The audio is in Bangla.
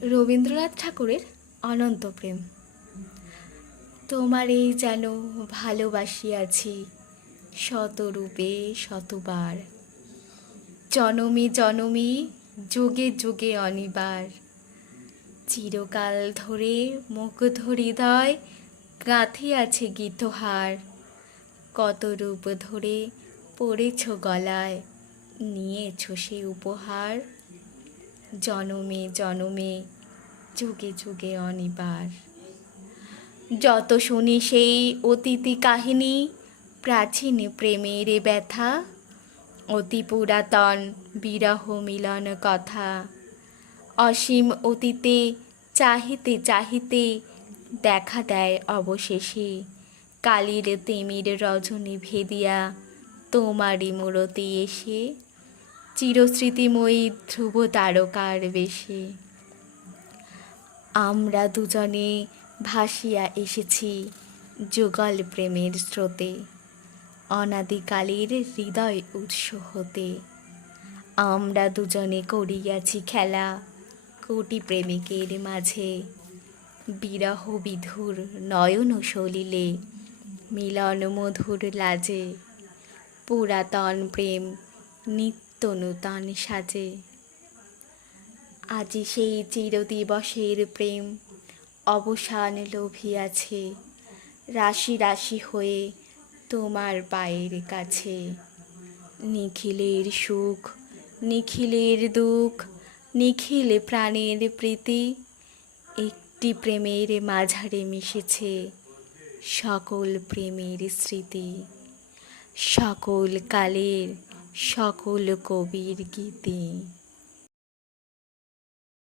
রবীন্দ্রনাথ ঠাকুরের অনন্ত প্রেম। তোমারেই যেন ভালোবাসিয়াছি শতরূপে শতবার, জনমে জনমে যুগে যুগে অনিবার। চিরকাল ধরে মুগ্ধ হৃদয় গাঁথিয়াছে গীতহার, কত রূপ ধরে পড়েছ গলায়, নিয়েছ সে উপহার। জনমে জনমে যুগে যুগে অনিবার। যত শুনি সেই অতীতি কাহিনী, প্রাচীন প্রেমের ব্যথা, অতি পুরাতন বিরহ মিলন কথা। অসীম অতীতে চাহিতে চাহিতে দেখা দেয় অবশেষে কালির তিমির রজনী ভেদিয়া তোমারই মূরতি এসে, চিরস্মৃতিময়ী ধ্রুব তারকার বেশে। আমরা দুজনে ভাসিয়া এসেছি যুগল প্রেমের স্রোতে, অনাদিকালের হৃদয় উৎস হতে। আমরা দুজনে করিয়াছি খেলা কোটি প্রেমিকের মাঝে, বিরহ বিধুর নয়ন সলিলে মিলন মধুর লাজে। পুরাতন প্রেম নিত্য নূতন সাজে, আজি সেই চিরদিবসের প্রেম অবসান লোভিয়াছে, রাশি রাশি হয়ে তোমার পায়ের কাছে। নিখিলের সুখ নিখিলের দুঃখ, নিখিল প্রাণের প্রীতি, একটি প্রেমের মাঝারে মিশেছে সকল প্রেমের স্মৃতি, সকল কালের সকল কবির গীতি।